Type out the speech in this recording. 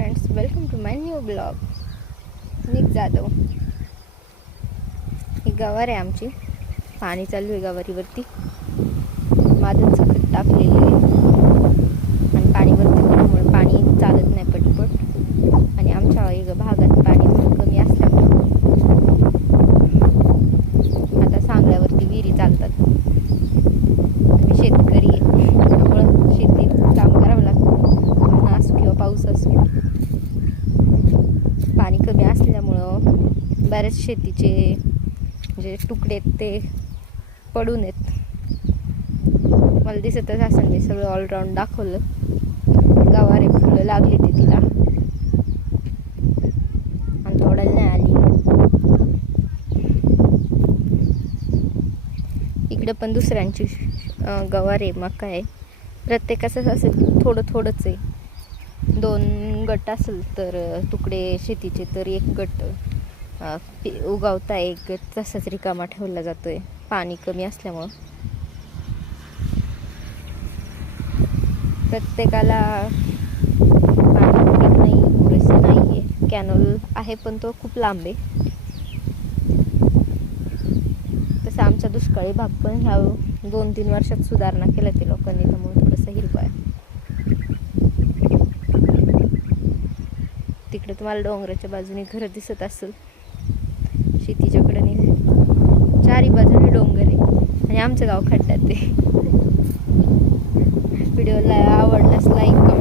Friends, welcome to my new blog. Nick Jadhav. ही गवार आहे आमची. पाणी चालू आहे गवारीवरती. मादन खत टाकलेले आहे आणि पाणी वरती होण्यामुळे पाणी चालत नाही पटपट. आणि आमच्या भागात पाणी थोडं कमी असल्यामुळे आता सांगड्यावरती विहिरी चालतात. मी शेतकरी आहे, त्यामुळं शेतीत काम करावं लागतं. ऊन असो किंवा पाऊस असो. पाणी कमी असल्यामुळं बऱ्याच शेतीचे जे तुकडे आहेत ते पडून आहेत. मला दिसतच असेल, मी सगळं ऑलराऊंड दाखवलं. गवारे फुलं लागली ते तिला आणि तोडायला नाही आली. इकडं पण दुसऱ्यांची गवारे मका आहे. प्रत्येकाचं असं थोडं थोडंच आहे. 2 गट असेल तर तुकडे शेतीचे, तर 1 गट उगवता, 1 गट तसाच रिकामा ठेवला जातोय पाणी कमी असल्यामुळं. प्रत्येकाला पाणी नाही, पुरेसे नाही आहे. कॅनल आहे पण तो खूप लांब आहे. तसं आमचा दुष्काळी भाग पण ह्या 2-3 वर्षात सुधारणा केल्या ते लोकांनी, त्यामुळे थोडंसं हिरवा आहे. तिकडे तुम्हाला डोंगराच्या बाजूने घर दिसत असेल. शेतीच्या कडेने चारी बाजूने डोंगर आहे आणि आमचं गाव खड्ड्यात आहे. व्हिडिओला आवडल्यास लाईक, कमेंट